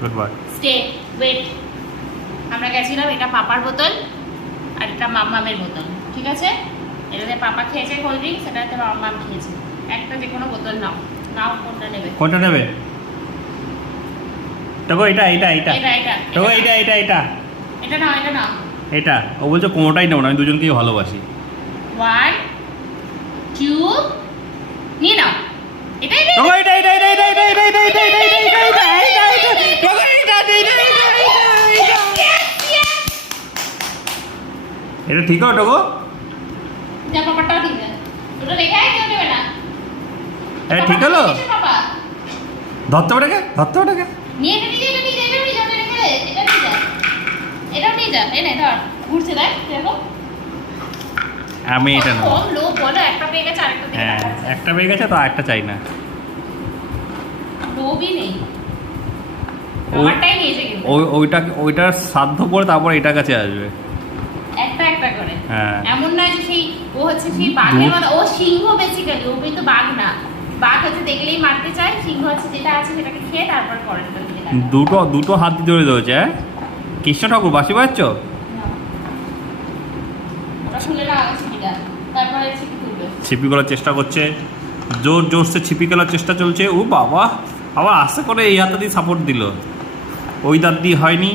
Good boy. Stay wait. আমরা গেছিলাম, এটা পাপার বোতল আর এটা মাম্মামের বোতল, ঠিক আছে? এটাতে পাপা খেয়েছে কোল্ড ড্রিঙ্কস, এটাতে মাম্মাম খেয়েছে। একটা যে কোনো বোতল নাও, নাও কোনটা নেবে? কোনটা নেবে? দেখো এটা এটা এটা এটা এটা দেখো এটা এটা এটা এটা নাও, এটা নাও। এটা ও বলছে কোনোটাই নেব না, আমি দুজনকেই ভালোবাসি। 1 2 নিয়ে নাও। এটাই নে। দেখো এটা এটা এটা এটা এটা এটা এটা এটা এটা এটা এটা এটা এটা দেখো এটা এটা এটা ঠিক আছে দেখো। যা পাপাটাও ঠিক আছে, ওটা রেখে আয়, কেউ নেবে না। এটা ঠিক হলো? পাপা ধরতে পারে কে? ধরতে পারে কে? নিয়ে এটা নিয়ে যা, এটা নিয়ে যা, এটা নিয়ে যা, এটা নিয়ে যা, এটা নিয়ে যা। এই নে ধর, ঘুরছে দেখ, দেখো। আমি এটা নেব। কম লোক বলো, একটা পেয়ে গেছে আরেকটা দিকে হ্যাঁ তাকাচ্ছে। একটা পেয়ে গেছে তো একটা চাই না। লোভই নেই। ওই- আমারটাই নিয়েছে কিন্তু। ওইটার সাধ্য পরে তারপর এটার কাছে আসবে। একটা একটা করে। হ্যাঁ। এমন নয় যে সেই ও হচ্ছে সেই বাঘের মতো, ও সিংহ বেসিক্যালি, ও কিন্তু বাঘ না। বাঘ হচ্ছে দেখলেই মারতে চায়, সিংহ হচ্ছে যেটা আছে সেটাকে খেয়ে তারপর পরেরটা দিকে তাকায়। দুটো হাত দিয়ে ধরে ধরেছে। হ্যাঁ কৃষ্ণ ঠাকুর বাঁশি বাজছ? না। ওটা শুনে না আগে ছিপিটা, তারপরে ছিপি তুলবে। ছিপি করার চেষ্টা করছে, জোর জোরসে ছিপি খেলার চেষ্টা চলছে। ও বাবা, আবার আস্তে করে এই হাতটা দিয়ে সাপোর্ট দিল, ওই দাঁত দিয়ে হয়নি,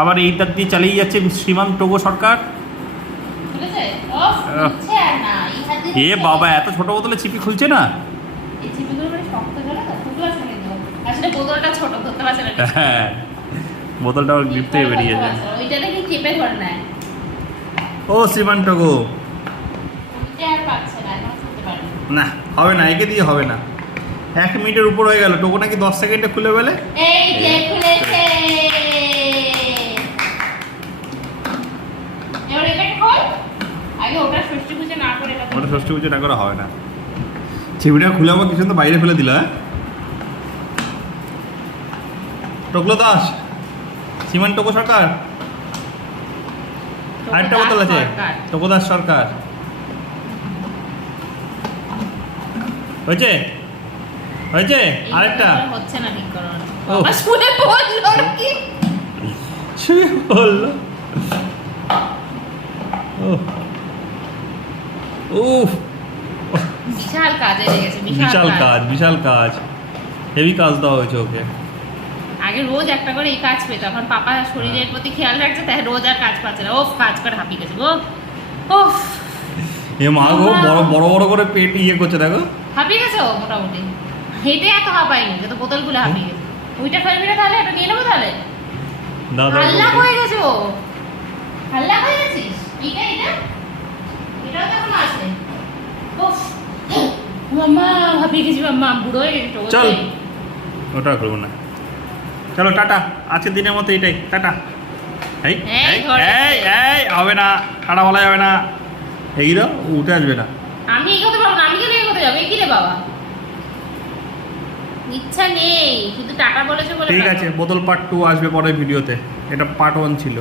আবার এই দাঁত দিয়ে চালিয়ে যাচ্ছে শ্রীমান টোগো সরকার। বুঝেছে? ও খুলছে আর না, এই হাত দিয়ে এ খুলছে। বাবা, এত ছোট বোতলে ছিপি খুলছে না। এই ছিপিগুলো মানে শক্ত করে তো, খুলতে পারছে না কিন্তু। আসলে বোতলটা ছোট, ধরতে পারছে না। হ্যাঁ বোতলটা ওর গ্রিপ থেকে বেরিয়েছে। ওইটা দেখি চেপে ধরে নেয়। ও শ্রীমান টোগো, খুলতে আর পারছে না, এখন খুলতে পারে না। না হবে না, একে দিয়ে হবে না। 1 মিনিটের উপর হয়ে গেল, টোগো নাকি 10 সেকেন্ডে খুলে ফেলে। এই যে খুলেছে। এবার এটা খোল। আগে ওটা ষষ্ঠী পুজো না করে এটা খোল। ওটা ষষ্ঠী পুজো না করে হবে না। ছিপিটা খুলে আমার কিছু তো বাইরে ফেলে দিল। হ্যাঁ টোকলো দাস, শ্রীমান টোগো সরকার। আরেকটা বোতল আছে, টোগো দাস সরকার। হয়েছে হয়েছে আরেকটা এইটা হচ্ছে না ঠিক করো। ও। বাবা শুনে বললো কি? শুয়ে বললো। উফ, বিশাল কাজে লেগেছে, বিশাল কাজ হেভি কাজ দেওয়া হয়েছে ওকে। আগে রোজ একটা করে এই কাজ পেত, এখন পাপা শরীরের প্রতি খেয়াল রাখছে, তাই রোজ আর কাজ পাচ্ছে না। ওফ, কাজ করে হাঁপিয়ে গেছে গো। ওফ, এ মা গো, বড় বড় বড় করে পেট ইয়ে করছে দেখো। হাঁপিয়ে গেছে ও মোটামুটি। হেঁটে এত হাঁপায়নি, কিন্তু বোতলগুলো হাঁপিয়ে গেছে। ওইটা ফেলবি না তাহলে? এটা নিয়ে নেবো তাহলে? দাদা হাল্লা হয়ে গেছে ও। হাল্লা হয়ে গেছিস? এটা এটা এটাও তো এখন আছে। উফ, মাম্মা হাঁপিয়ে গেছি, মাম্মা বুড়ো হয়ে গেছি তো। চল। ওটা করবো না, চলো টাটা। আজকের দিনের মতো এটাই, টাটা। এই এই এই ঘরে এই এই হবে না, টাটা বলা যাবে না। এই দাও, উঠে আসবে না। আমি এগোতে পারবো না, আমি কেন এগোতে যাবো? কি রে বাবা, ইচ্ছা নেই, শুধু টাটা বলেছে বলে। ঠিক আছে, বোতল পার্ট 2 আসবে পরের ভিডিওতে, এটা পার্ট 1 ছিল।